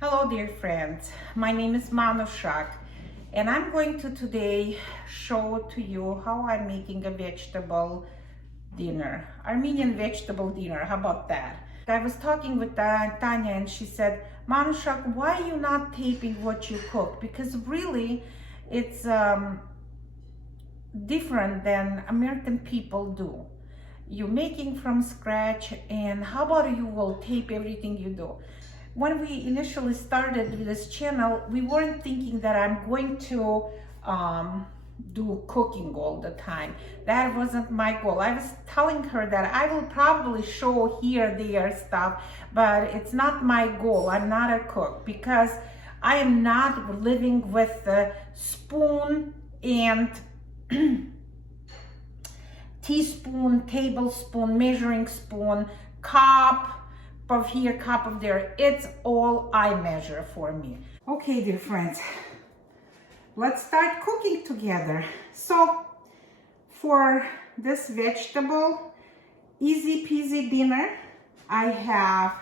Hello dear friends, my name is Manushak and I'm going to today show to you how I'm making a vegetable dinner, Armenian vegetable dinner. How about that? I was talking with Tanya and she said, Manushak, why are you not taping what you cook? Because really it's different than American people do. You're making from scratch, and how about you will tape everything you do? When we initially started with this channel, we weren't thinking that I'm going to do cooking all the time. That wasn't my goal. I was telling her that I will probably show here, there stuff, but it's not my goal. I'm not a cook because I am not living with a spoon and teaspoon, tablespoon, measuring spoon, cup of here, cup of there. It's all I measure for me. Okay, dear friends, let's start cooking together. So for this vegetable, easy peasy dinner, I have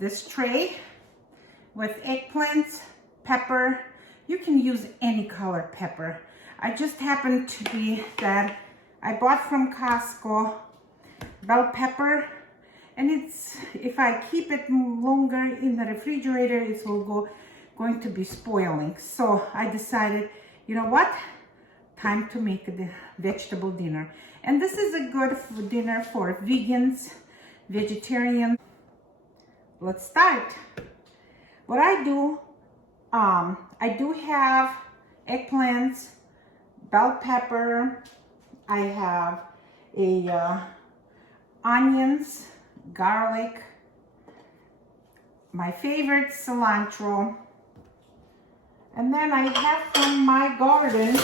this tray with eggplants, pepper. You can use any color pepper. I just happened to be that I bought from Costco bell pepper, and it's, if I keep it longer in the refrigerator, it will going to be spoiling. So I decided, you know what, time to make a vegetable dinner. And this is a good dinner for vegans, vegetarian. Let's start. What I do have eggplants, bell pepper, I have onions, garlic, my favorite cilantro, and then I have from my garden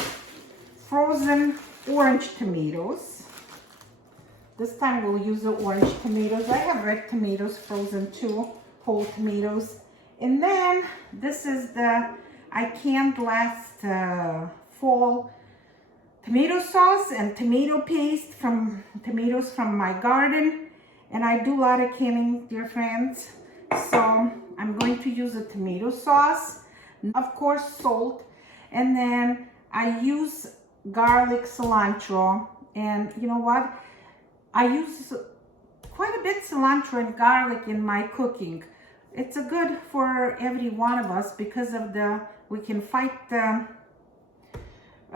frozen orange tomatoes. This time we'll use the orange tomatoes. I have red tomatoes frozen too, whole tomatoes. And then this is I canned last fall tomato sauce and tomato paste from tomatoes from my garden. And I do a lot of canning, dear friends. So I'm going to use a tomato sauce, of course salt, and then I use garlic, cilantro. And you know what? I use quite a bit cilantro and garlic in my cooking. It's a good for every one of us because of we can fight a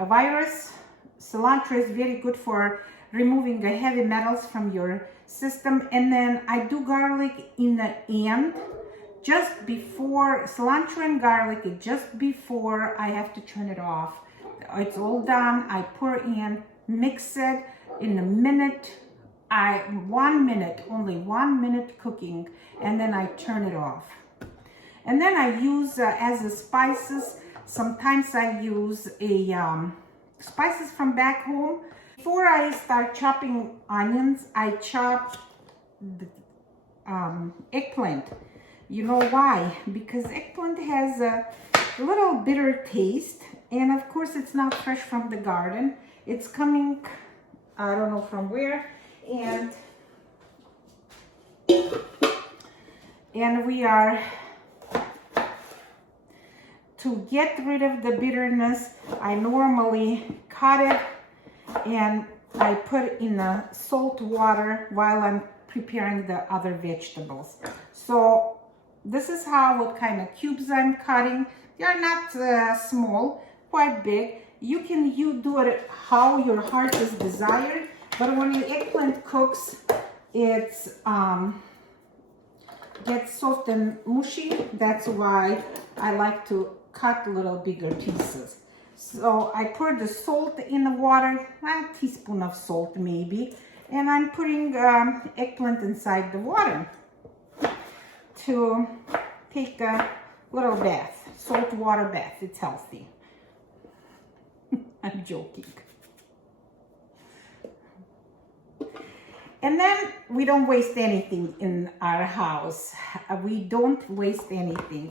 virus. Cilantro is very good for removing the heavy metals from your system. And then I do garlic in the end, just before, cilantro and garlic, just before I have to turn it off. It's all done. I pour in, mix it in a minute. 1 minute, only 1 minute cooking, and then I turn it off. And then I use as a spices, sometimes I use spices from back home. Before I start chopping onions, I chop the eggplant. You know why? Because eggplant has a little bitter taste, and of course it's not fresh from the garden. It's coming, I don't know from where, and we are, to get rid of the bitterness, I normally cut it and I put it in the salt water while I'm preparing the other vegetables. So this is what kind of cubes I'm cutting. They are not small, quite big. You do it how your heart is desired, but when your eggplant cooks, it's gets soft and mushy. That's why I like to cut little bigger pieces. So I pour the salt in the water, a teaspoon of salt maybe, and I'm putting eggplant inside the water to take a little bath, salt water bath. It's healthy. I'm joking. And then we don't waste anything in our house. We don't waste anything.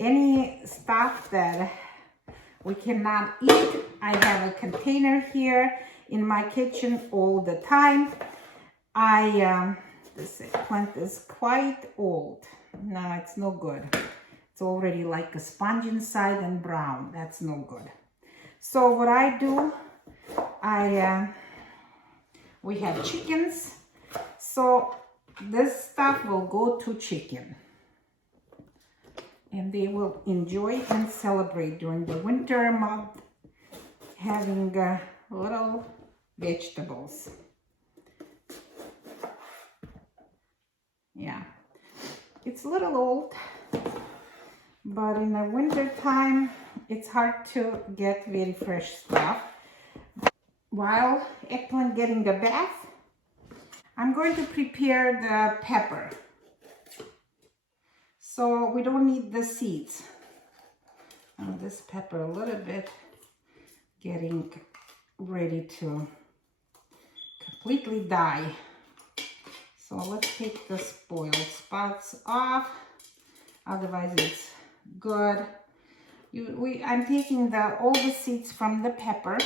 Any stuff that we cannot eat, I have a container here in my kitchen all the time. This eggplant is quite old. No, it's no good. It's already like a sponge inside and brown. That's no good. So what I do, we have chickens, so this stuff will go to chicken. And they will enjoy and celebrate during the winter month, having little vegetables. Yeah, it's a little old, but in the winter time, it's hard to get very fresh stuff. While eggplant getting the bath, I'm going to prepare the pepper. So we don't need the seeds. And this pepper a little bit getting ready to completely die. So let's take the spoiled spots off. Otherwise it's good. I'm taking all the seeds from the pepper.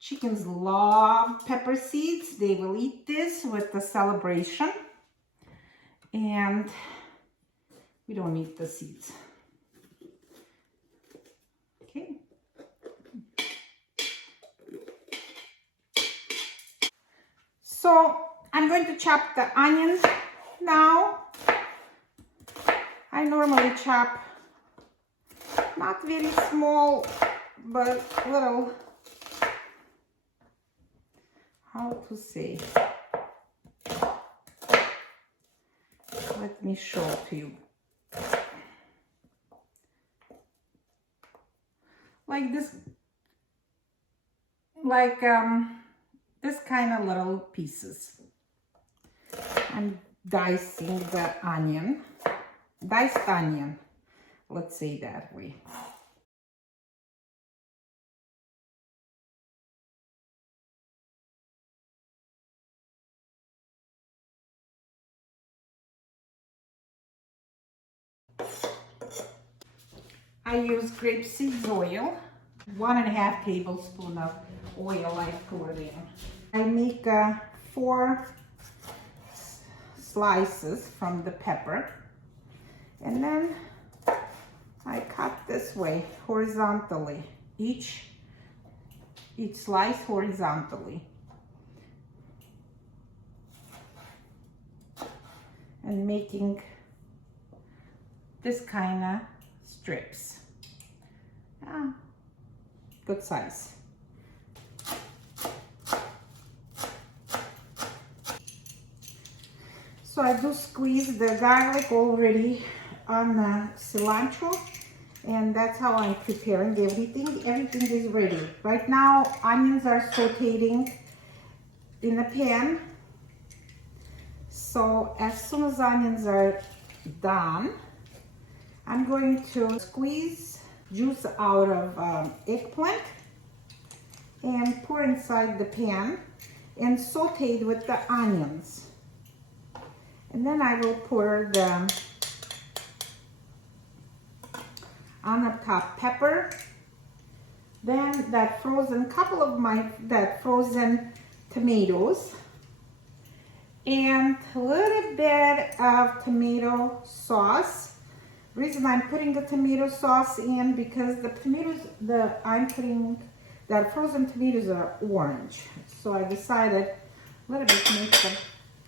Chickens love pepper seeds. They will eat this with the celebration. And we don't need the seeds. Okay. So I'm going to chop the onions now. I normally chop not very small, but little, how to say, let me show to you. Like this, this kind of little pieces. I'm dicing the onion, diced onion, let's say that way. I use grapeseed oil, 1.5 tablespoons of oil I pour in. I make 4 slices from the pepper, and then I cut this way horizontally, each slice horizontally, and making this kind of strips. Good size. So I do squeeze the garlic already on the cilantro, and that's how I'm preparing everything. Everything is ready. Right now, onions are sauteing in the pan. So as soon as onions are done, I'm going to squeeze juice out of eggplant and pour inside the pan and saute it with the onions. And then I will pour the on the top pepper, then that frozen frozen tomatoes, and a little bit of tomato sauce. Reason I'm putting the tomato sauce in because the tomatoes that frozen tomatoes are orange, so I decided a little bit to make the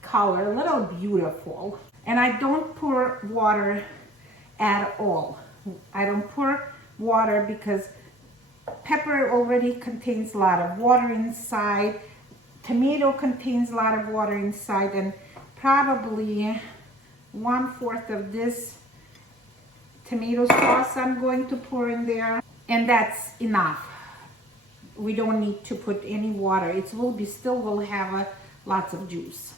color a little beautiful. And I don't pour water at all. I don't pour water because pepper already contains a lot of water inside. Tomato contains a lot of water inside, and probably 1/4 of this tomato sauce I'm going to pour in there, and that's enough. We don't need to put any water. It will have lots of juice.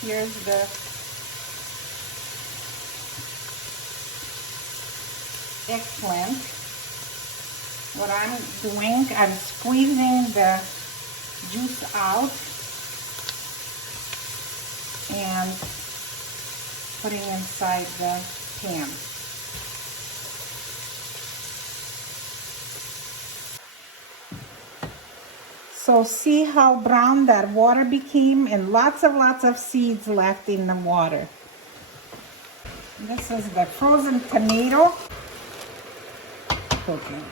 Here's the eggplant. What I'm doing, I'm squeezing the juice out and putting inside the pan. So see how brown that water became, and lots of seeds left in the water. This is the frozen tomato cooking.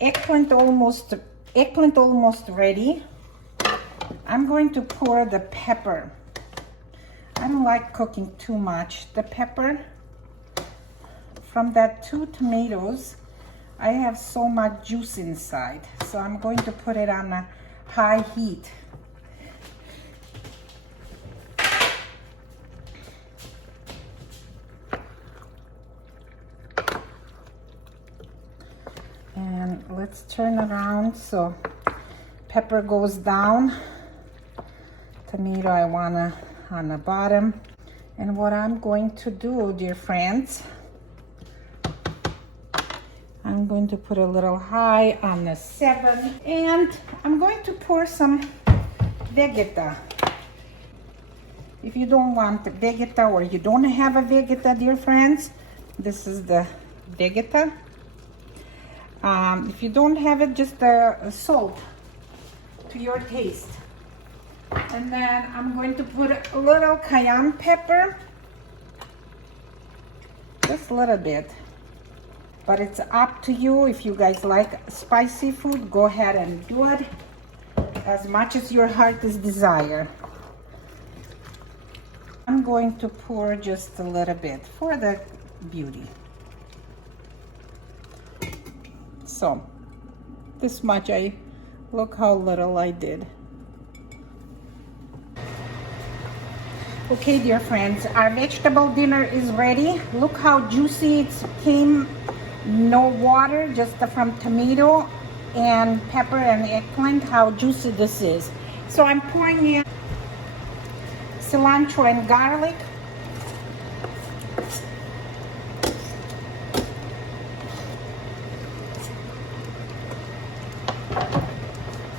Eggplant almost ready. I'm going to pour the pepper. I don't like cooking too much. The pepper from that 2 tomatoes, I have so much juice inside. So I'm going to put it on a high heat. And let's turn around so pepper goes down. Tomato I wanna on the bottom. And what I'm going to do, dear friends, I'm going to put a little high on the 7, and I'm going to pour some Vegeta. If you don't want the Vegeta, or you don't have a Vegeta, dear friends, this is the Vegeta. If you don't have it, just salt to your taste. And then I'm going to put a little cayenne pepper, just a little bit. But it's up to you. If you guys like spicy food, go ahead and do it as much as your heart is desire. I'm going to pour just a little bit for the beauty. So this much, look how little I did. Okay, dear friends, our vegetable dinner is ready. Look how juicy it came. No water, just from tomato and pepper and eggplant, how juicy this is. So I'm pouring in cilantro and garlic.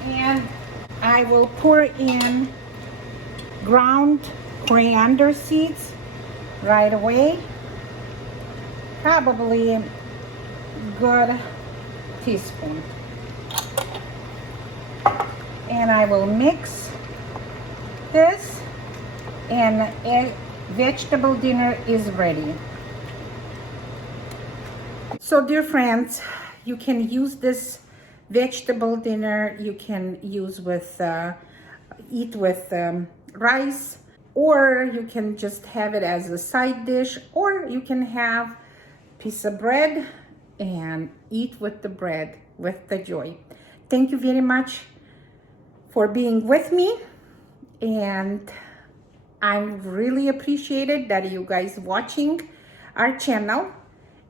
And I will pour in ground coriander seeds right away. Probably a good teaspoon. And I will mix this, and a vegetable dinner is ready. So dear friends, you can use this vegetable dinner, you can use with eat with rice, or you can just have it as a side dish, or you can have a piece of bread and eat with the bread with the joy. Thank you very much for being with me, and I'm really appreciated that you guys watching our channel,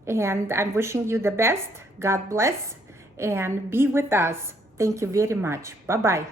and I'm wishing you the best. God bless, and be with us. Thank you very much. Bye-bye.